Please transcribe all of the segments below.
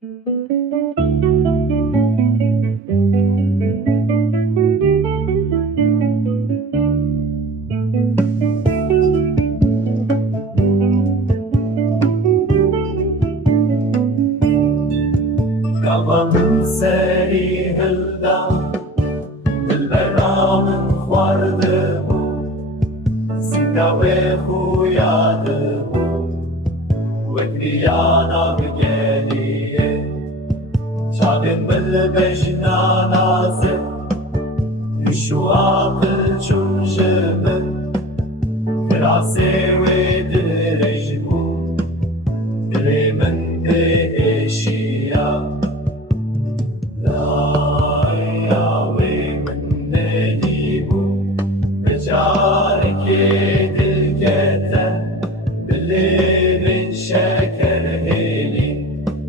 Kabanın seri hıldan بالبرامن خورده بود سیتاوه خویاده بود وکریانا بگلیه شادن بل بجنانازه يشوى بالجون جبل فراسي ودرج بو دري من بإشياء جارك دلقته بالليل شكر هيلي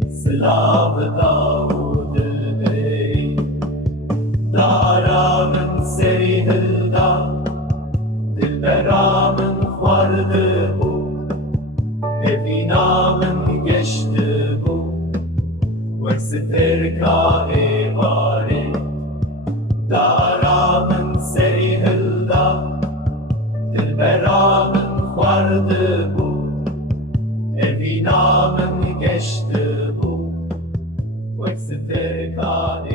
سلاب داود البي دارا من سري هلدا دلبرا من خورد بو ببينا من قشت بو وكستر كائباري دارا من سري هلدا دلبرا من خورد بو evina من گشت بو وکستر کاری